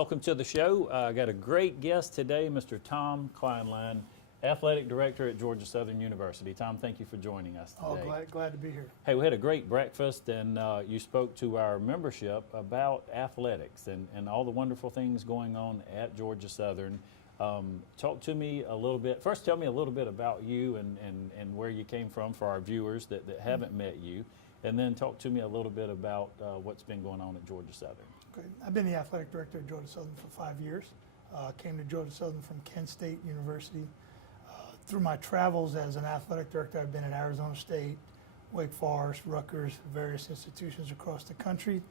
welcome to the show. I got a great guest today, Mr. Tom Kleinlein, Athletic Director at Georgia Southern University. Tom, thank you for joining us today. Oh, glad to be here. Hey, we had a great breakfast, and you spoke to our membership about athletics and all the wonderful things going on at Georgia Southern. Talk to me a little bit. First, tell me a little bit about you and where you came from for our viewers that haven't met you. And then talk to me a little bit about what's been going on at Georgia Southern. Okay. I've been the athletic director at Georgia Southern for 5 years. Came to Georgia Southern from Kent State University. Through my travels as an athletic director, I've been at Arizona State, Wake Forest, Rutgers, various institutions across the country.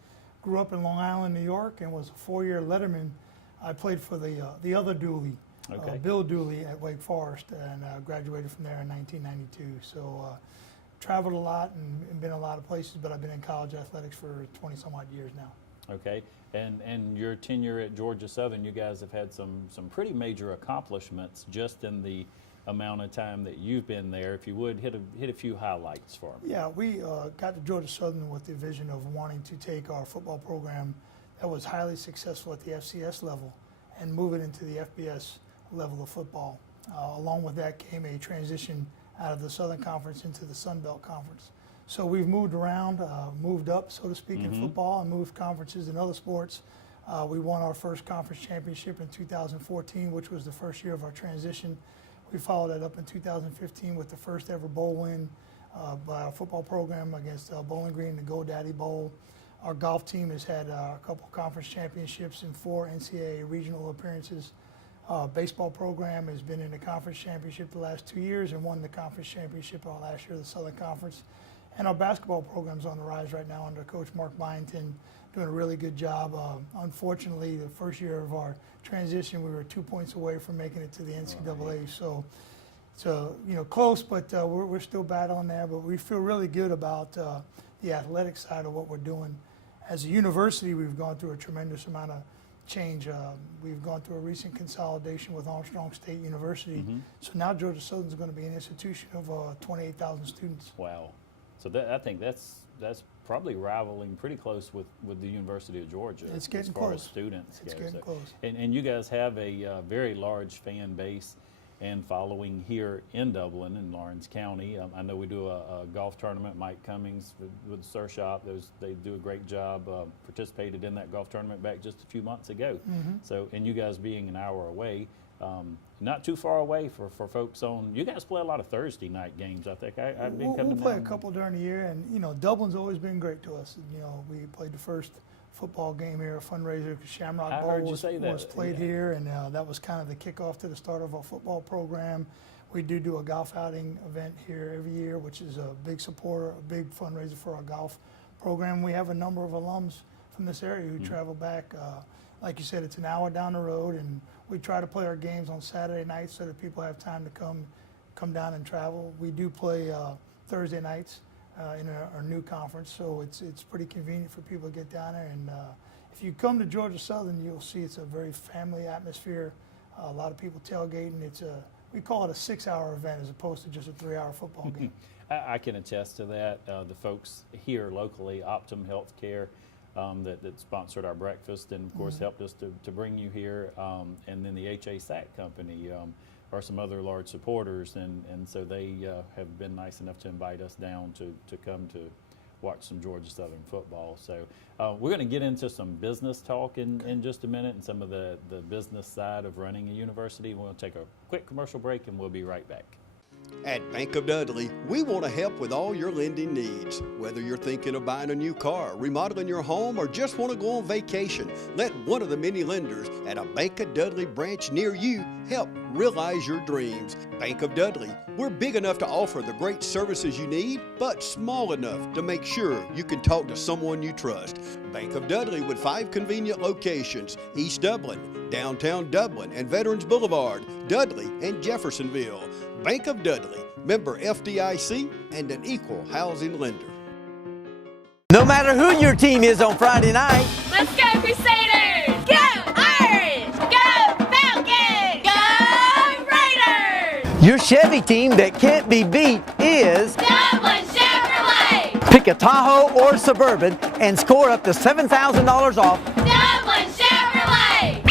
Grew up in Long Island, New York, and was a 4-year letterman. I played for the other Dooley, Bill Dooley at Wake Forest, and graduated from there in 1992. So traveled a lot and been a lot of places, but I've been in college athletics for 20-some-odd years now. Okay, and your tenure at Georgia Southern, you guys have had some pretty major accomplishments just in the amount of time that you've been there. If you would, hit a few highlights for me. Yeah, we got to Georgia Southern with the vision of wanting to take our football program that was highly successful at the FCS level and move it into the FBS level of football. Along with that came a transition out of the Southern Conference into the Sun Belt Conference. So we've moved around, moved up, so to speak, in football, and moved conferences in other sports. We won our first conference championship in 2014, which was the first year of our transition. We followed that up in 2015 with the first ever bowl win by our football program against Bowling Green, the GoDaddy Bowl. Our golf team has had a couple conference championships and 4 NCAA regional appearances. Baseball program has been in the conference championship the last 2 years and won the conference championship last year, the Southern Conference. And our basketball program's on the rise right now under Coach Mark Byington, doing a really good job. Unfortunately, the first year of our transition, we were 2 points away from making it to the NCAA. So close, but we're still battling there. But we feel really good about the athletic side of what we're doing. As a university, we've gone through a tremendous amount of change. We've gone through a recent consolidation with Armstrong State University. So now Georgia Southern is going to be an institution of 28,000 students. Wow. So I think that's probably rivaling pretty close with the University of Georgia. It's getting as far close. As students it's go. Getting close. And you guys have a very large fan base and following here in Dublin in Lawrence County. I know we do a golf tournament. Mike Cummings with Sir Shop, they do a great job. Participated in that golf tournament back just a few months ago. So, and you guys being an hour away, not too far away for folks on. You guys play a lot of Thursday night games. I think I've been coming. We'll play a couple during the year, and Dublin's always been great to us. We played the first football game here, a fundraiser. Shamrock Bowl was played here, and that was kind of the kickoff to the start of our football program. We do a golf outing event here every year, which is a big supporter, a big fundraiser for our golf program. We have a number of alums from this area who travel back. Like you said, it's an hour down the road, and we try to play our games on Saturday nights so that people have time to come down and travel. We do play Thursday nights in our new conference, so it's pretty convenient for people to get down there. And if you come to Georgia Southern, you'll see it's a very family atmosphere. A lot of people tailgating. We call it a 6-hour event as opposed to just a 3-hour football game. I can attest to that. The folks here locally, Optum Healthcare, that sponsored our breakfast and of course helped us to bring you here, and then the HA-SAC company are some other large supporters, and so they have been nice enough to invite us down to come to watch some Georgia Southern football. So we're going to get into some business talk in just a minute and some of the business side of running a university. We'll take a quick commercial break and we'll be right back. At Bank of Dudley, we want to help with all your lending needs. Whether you're thinking of buying a new car, remodeling your home, or just want to go on vacation, let one of the many lenders at a Bank of Dudley branch near you help realize your dreams. Bank of Dudley, we're big enough to offer the great services you need, but small enough to make sure you can talk to someone you trust. Bank of Dudley with 5 convenient locations: East Dublin, downtown Dublin, and Veterans Boulevard, Dudley, and Jeffersonville. Bank of Dudley, member FDIC, and an equal housing lender. No matter who your team is on Friday night, let's go Crusaders! Go Irish! Go Falcons! Go Raiders! your Chevy team that can't be beat is Dublin Chevrolet! Pick a Tahoe or Suburban and score up to $7,000 off Dublin Chevrolet!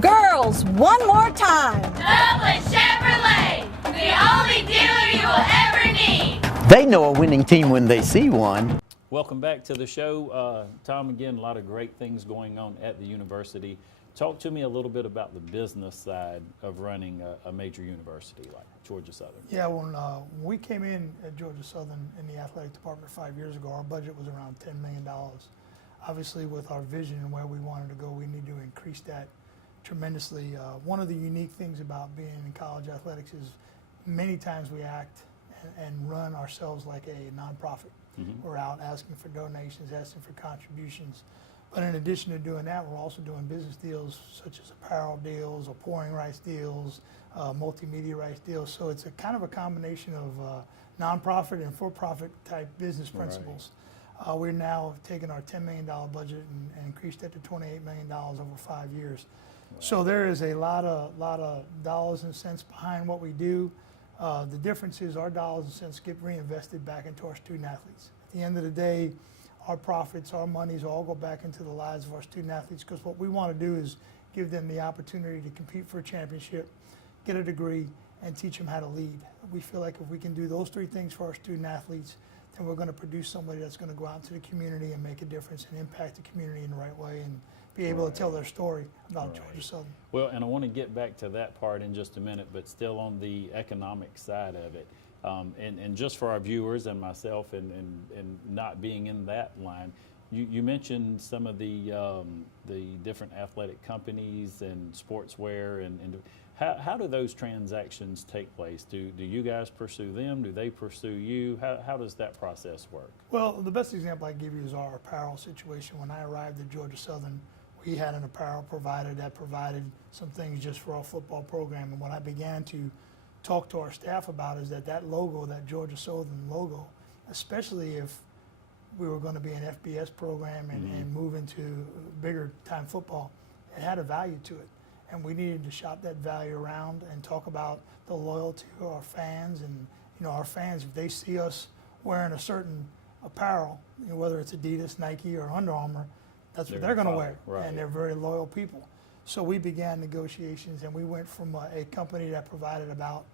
Girls, one more time. Dublin Chevrolet, the only dealer you will ever need. They know a winning team when they see one. Welcome back to the show. Tom, again, a lot of great things going on at the university. Talk to me a little bit about the business side of running a major university like Georgia Southern. Yeah, when we came in at Georgia Southern in the athletic department 5 years ago, our budget was around $10 million. Obviously, with our vision and where we wanted to go, we need to increase that tremendously. One of the unique things about being in college athletics is many times we act and run ourselves like a nonprofit. We're out asking for donations, asking for contributions. But in addition to doing that, we're also doing business deals such as apparel deals or pouring rights deals, multimedia rights deals. So it's a kind of a combination of nonprofit and for-profit type business principles. We're now taking our $10 million budget and increased it to $28 million over 5 years. So there is a lot of dollars and cents behind what we do. The difference is our dollars and cents get reinvested back into our student athletes. At the end of the day, our profits, our monies all go back into the lives of our student athletes, because what we want to do is give them the opportunity to compete for a championship, get a degree, and teach them how to lead. We feel like if we can do those three things for our student athletes, then we're going to produce somebody that's going to go out into the community and make a difference and impact the community in the right way and be able to tell their story about Georgia Southern. Well, and I want to get back to that part in just a minute, but still on the economic side of it. And just for our viewers and myself and not being in that line, you mentioned some of the different athletic companies and sportswear, and how do those transactions take place? Do you guys pursue them? Do they pursue you? How does that process work? Well, the best example I give you is our apparel situation. When I arrived at Georgia Southern, we had an apparel provider that provided some things just for our football program. And what I began to talk to our staff about is that logo, that Georgia Southern logo, especially if we were going to be an FBS program and move into bigger time football, it had a value to it. And we needed to shop that value around and talk about the loyalty of our fans. And, our fans, if they see us wearing a certain apparel, whether it's Adidas, Nike, or Under Armour, that's what they're going to wear. Right. And they're very loyal people. So we began negotiations, and we went from a company that provided about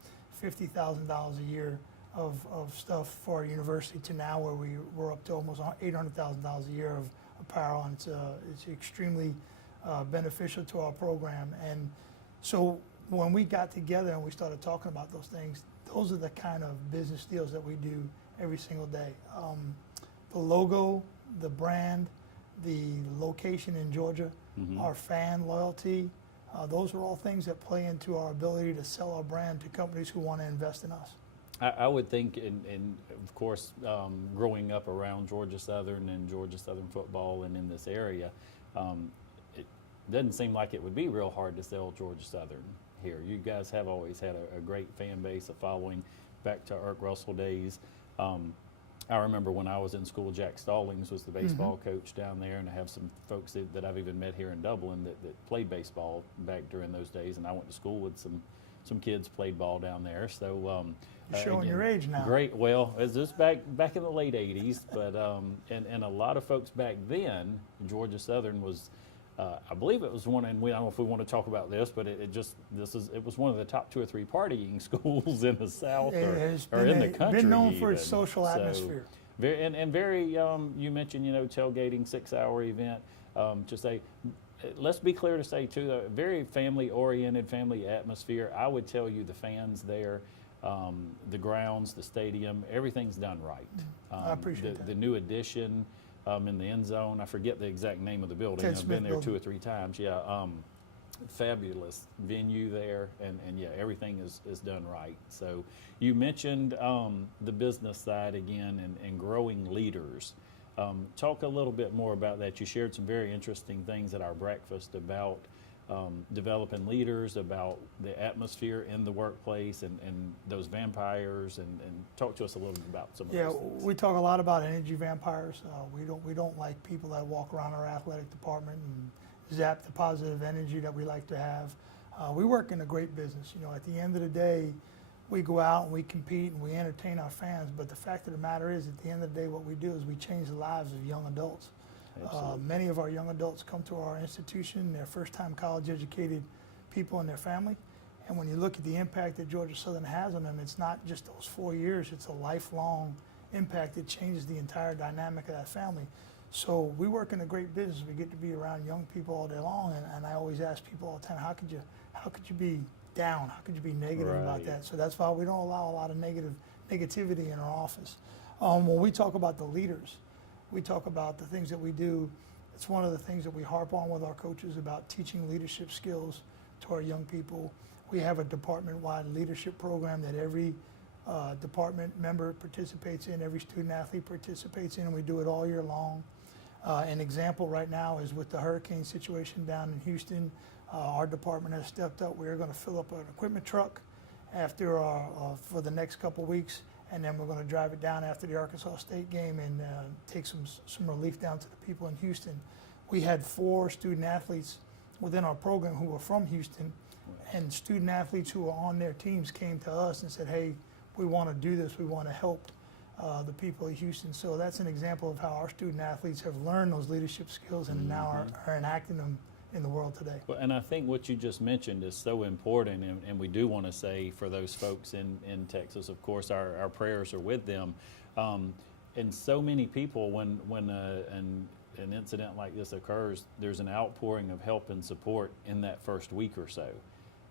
$50,000 a year of stuff for our university to now where we're up to almost $800,000 a year of apparel, and it's extremely beneficial to our program. And so when we got together and we started talking about those things, those are the kind of business deals that we do every single day. The logo, the brand, the location in Georgia, our fan loyalty, those are all things that play into our ability to sell our brand to companies who want to invest in us. I would think, and of course, growing up around Georgia Southern and Georgia Southern football and in this area, it doesn't seem like it would be real hard to sell Georgia Southern here. You guys have always had a great fan base, a following back to Irk Russell days. I remember when I was in school, Jack Stallings was the baseball coach down there, and I have some folks that I've even met here in Dublin that played baseball back during those days, and I went to school with some kids played ball down there. So you're showing your age now. Great. Well, it's just back in the late '80s, but and a lot of folks back then, Georgia Southern was. I believe it was one, and I don't know if we want to talk about this, but it was one of the top 2 or 3 partying schools in the South or in the country. Been known for its social atmosphere. Very, you mentioned, tailgating, 6-hour event. To say, let's be clear to say too, very family-oriented, family atmosphere. I would tell you the fans there, the grounds, the stadium, everything's done right. I appreciate that. The new addition. In the end zone, I forget the exact name of the building. I've been there 2 or 3 times. Yeah, fabulous venue there, and yeah, everything is done right. So you mentioned the business side again and growing leaders. Talk a little bit more about that. You shared some very interesting things at our breakfast about developing leaders, about the atmosphere in the workplace and those vampires, and talk to us a little bit about some of those things. Yeah, we talk a lot about energy vampires. We don't like people that walk around our athletic department and zap the positive energy that we like to have. We work in a great business. At the end of the day, we go out and we compete and we entertain our fans, but the fact of the matter is, at the end of the day, what we do is we change the lives of young adults. Many of our young adults come to our institution, they're first-time college educated people and their family. And when you look at the impact that Georgia Southern has on them, it's not just those 4 years, it's a lifelong impact that changes the entire dynamic of that family. So we work in a great business. We get to be around young people all day long, and I always ask people all the time, how could you be down? How could you be negative about Right. that? So that's why we don't allow a lot of negativity in our office. When we talk about the leaders, we talk about the things that we do. It's one of the things that we harp on with our coaches about teaching leadership skills to our young people. We have a department-wide leadership program that every department member participates in, every student athlete participates in, and we do it all year long. An example right now is with the hurricane situation down in Houston. Our department has stepped up. We're going to fill up an equipment truck after for the next couple weeks, and then we're going to drive it down after the Arkansas State game and take some relief down to the people in Houston. We had 4 student athletes within our program who were from Houston, and student athletes who were on their teams came to us and said, hey, we want to do this, we want to help the people of Houston. So that's an example of how our student athletes have learned those leadership skills and now are enacting them in the world today. Well, and I think what you just mentioned is so important, and we do want to say for those folks in Texas, of course, our prayers are with them. And so many people, when an incident like this occurs, there's an outpouring of help and support in that first week or so.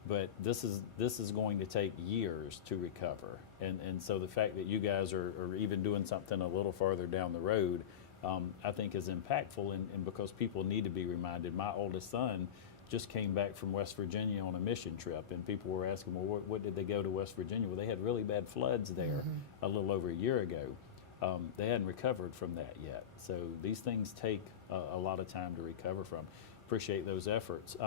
But this is going to take years to recover, and so the fact that you guys are even doing something a little farther down the road, I think is impactful, and because people need to be reminded. My oldest son just came back from West Virginia on a mission trip, and people were asking, well, what did they go to West Virginia? Well, they had really bad floods there a little over a year ago. They hadn't recovered from that yet, so these things take a lot of time to recover from. Appreciate those efforts.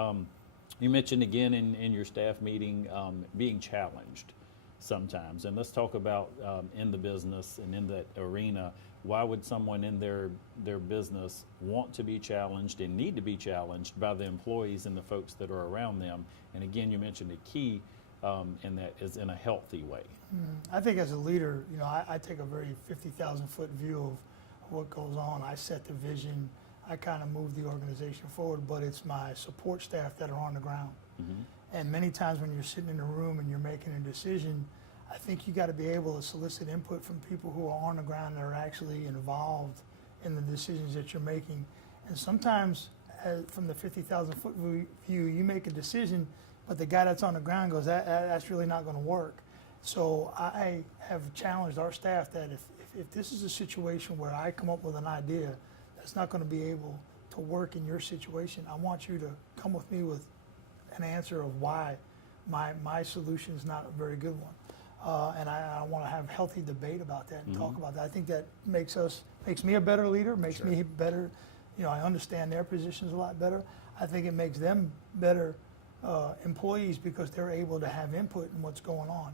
You mentioned again in your staff meeting being challenged sometimes, and let's talk about in the business and in that arena, why would someone in their business want to be challenged and need to be challenged by the employees and the folks that are around them? And again, you mentioned a key in that is in a healthy way. I think as a leader, I take a very 50,000-foot view of what goes on. I set the vision. I kind of move the organization forward, but it's my support staff that are on the ground. And many times when you're sitting in a room and you're making a decision, I think you got to be able to solicit input from people who are on the ground that are actually involved in the decisions that you're making. And sometimes from the 50,000-foot view, you make a decision, but the guy that's on the ground goes, that's really not going to work. So I have challenged our staff that if this is a situation where I come up with an idea that's not going to be able to work in your situation, I want you to come with me with an answer of why my solution is not a very good one. And I want to have healthy debate about that and talk about that. I think that makes me a better leader, makes me better. I understand their positions a lot better. I think it makes them better employees because they're able to have input in what's going on.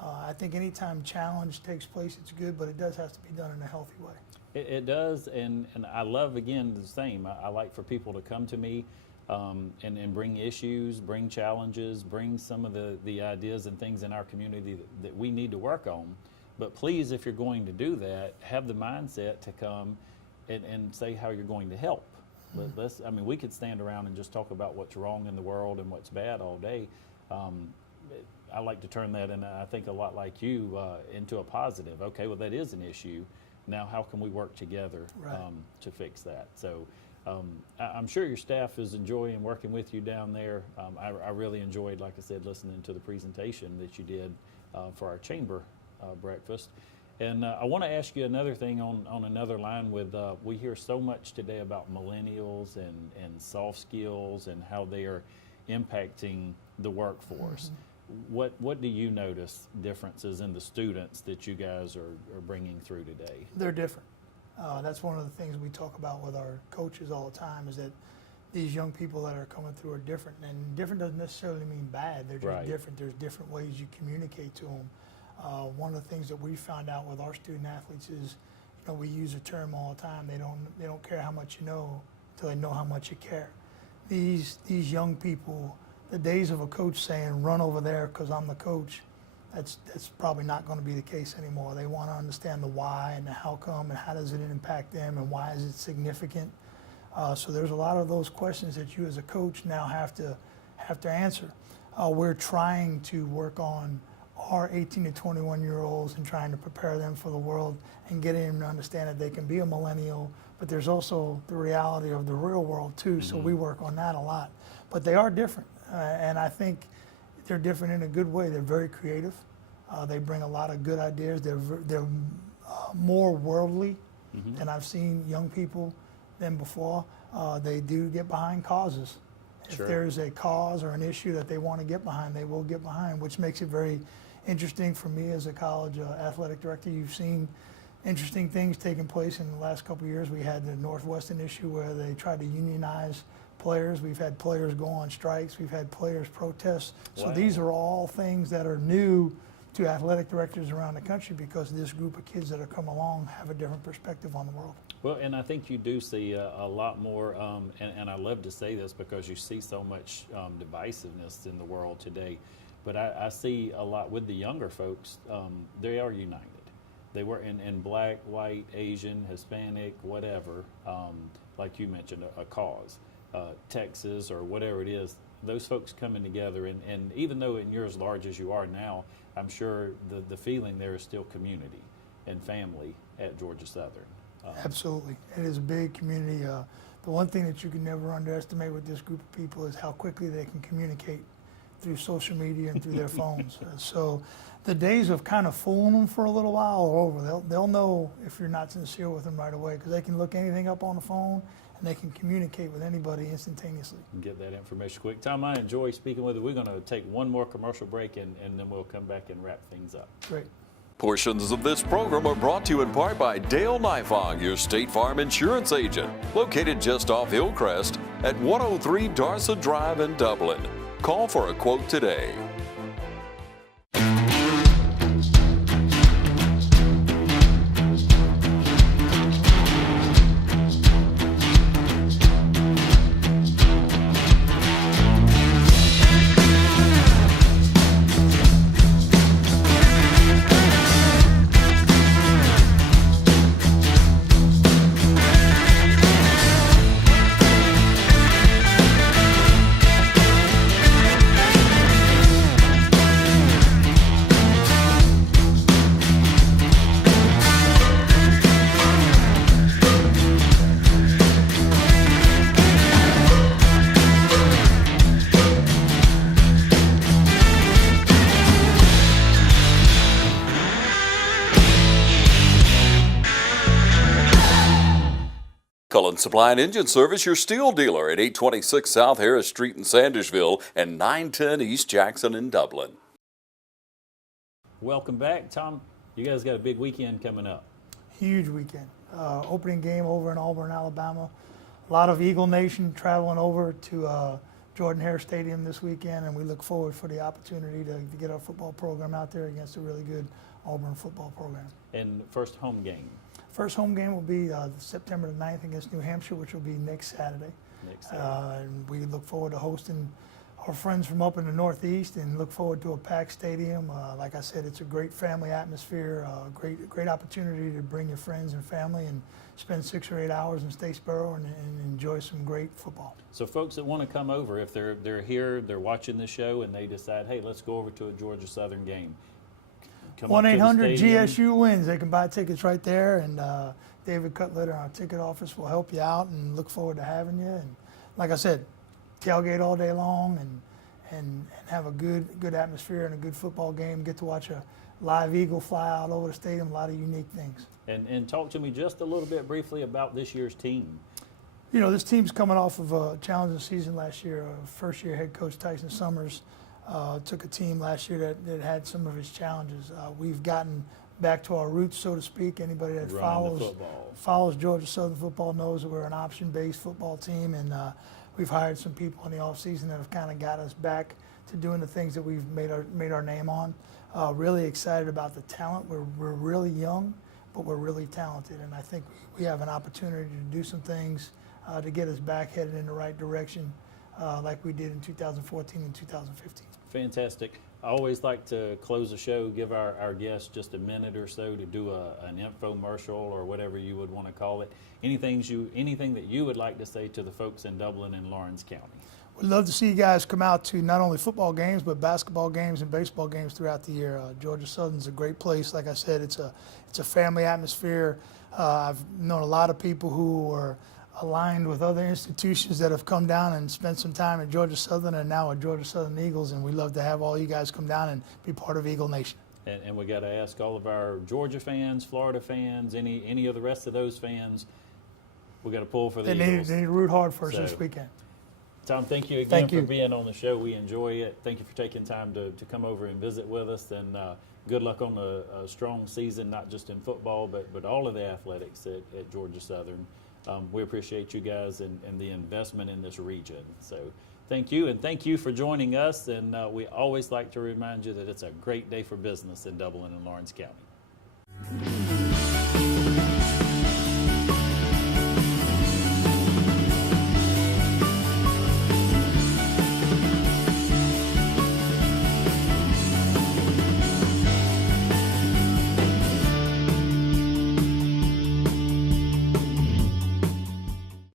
I think anytime challenge takes place, it's good, but it does have to be done in a healthy way. It does, and I love, again, the same. I like for people to come to me and bring issues, bring challenges, bring some of the ideas and things in our community that we need to work on. But please, if you're going to do that, have the mindset to come and say how you're going to help. We could stand around and just talk about what's wrong in the world and what's bad all day. I like to turn that, and I think a lot like you, into a positive. Okay, well, that is an issue. Now, how can we work together to fix that? So I'm sure your staff is enjoying working with you down there. I really enjoyed, like I said, listening to the presentation that you did for our chamber breakfast. And I want to ask you another thing on another line with, we hear so much today about millennials and soft skills and how they are impacting the workforce. What do you notice differences in the students that you guys are bringing through today? They're different. That's one of the things we talk about with our coaches all the time, is that these young people that are coming through are different. And different doesn't necessarily mean bad. They're just different. There's different ways you communicate to them. One of the things that we found out with our student athletes is, we use a term all the time. They don't care how much you know until they know how much you care. These young people, the days of a coach saying, run over there because I'm the coach, that's probably not going to be the case anymore. They want to understand the why and the how come and how does it impact them and why is it significant. So there's a lot of those questions that you as a coach now have to have to answer. We're trying to work on our 18 to 21-year-olds and trying to prepare them for the world and getting them to understand that they can be a millennial, but there's also the reality of the real world too. So we work on that a lot. But they are different, and I think they're different in a good way. They're very creative. They bring a lot of good ideas. They're more worldly than I've seen young people than before. They do get behind causes. Sure. If there's a cause or an issue that they want to get behind, they will get behind, which makes it very interesting for me as a college athletic director. You've seen interesting things taking place in the last couple of years. We had the Northwestern issue where they tried to unionize players. We've had players go on strikes. We've had players protest. So Wow. these are all things that are new to athletic directors around the country because this group of kids that have come along have a different perspective on the world. Well, and I think you do see a lot more, and I love to say this because you see so much divisiveness in the world today, but I see a lot with the younger folks, they are united. They were in black, white, Asian, Hispanic, whatever, like you mentioned, a cause, Texas or whatever it is, those folks coming together, and even though you're as large as you are now, I'm sure the feeling there is still community and family at Georgia Southern. Absolutely. It is a big community. The one thing that you can never underestimate with this group of people is how quickly they can communicate through social media and through their phones. So the days of kind of fooling them for a little while are over. They'll know if you're not sincere with them right away because they can look anything up on the phone and they can communicate with anybody instantaneously. And get that information quick. Tom, I enjoy speaking with you. We're going to take one more commercial break and then we'll come back and wrap things up. Great. Portions of this program are brought to you in part by Dale Nifong, your State Farm insurance agent, located just off Hillcrest at 103 Darsa Drive in Dublin. Call for a quote today. Cullen Supply and Engine Service, your steel dealer at 826 South Harris Street in Sandersville and 910 East Jackson in Dublin. Welcome back. Tom, you guys got a big weekend coming up. Huge weekend. Opening game over in Auburn, Alabama. A lot of Eagle Nation traveling over to Jordan-Hare Stadium this weekend, and we look forward for the opportunity to get our football program out there against a really good Auburn football program. And first home game. First home game will be September the 9th against New Hampshire, which will be next Saturday. And we look forward to hosting our friends from up in the Northeast and look forward to a packed stadium. Like I said, it's a great family atmosphere, great opportunity to bring your friends and family and spend 6 or 8 hours in Statesboro and enjoy some great football. So folks that want to come over, if they're here, they're watching the show, and they decide, hey, let's go over to a Georgia Southern game. 1-800-GSU wins. They can buy tickets right there, and David Cutler, our ticket office, will help you out and look forward to having you. And like I said, tailgate all day long and have a good atmosphere and a good football game. Get to watch a live eagle fly out over the stadium. A lot of unique things. And talk to me just a little bit briefly about this year's team. You know, this team's coming off of a challenging season last year. First-year head coach Tyson Summers took a team last year that had some of its challenges. We've gotten back to our roots, so to speak. Anybody that follows Georgia Southern football knows that we're an option-based football team, and we've hired some people in the offseason that have kind of got us back to doing the things that we've made our name on. Really excited about the talent. We're really young, but we're really talented, and I think we have an opportunity to do some things to get us back headed in the right direction like we did in 2014 and 2015. Fantastic. I always like to close the show, give our guests just a minute or so to do an infomercial or whatever you would want to call it. Anything that you would like to say to the folks in Dublin and Lawrence County? We'd love to see you guys come out to not only football games, but basketball games and baseball games throughout the year. Georgia Southern's a great place. Like I said, it's a family atmosphere. I've known a lot of people who are aligned with other institutions that have come down and spent some time at Georgia Southern and now at Georgia Southern Eagles, and we'd love to have all you guys come down and be part of Eagle Nation. And we got to ask all of our Georgia fans, Florida fans, any of the rest of those fans, we got to pull for the Eagles. They need to root hard for us this weekend. Tom, thank you again for being on the show. We enjoy it. Thank you for taking time to come over and visit with us. And good luck on a strong season, not just in football, but all of the athletics at Georgia Southern. We appreciate you guys and the investment in this region. So thank you, and thank you for joining us. And we always like to remind you that it's a great day for business in Dublin and Lawrence County.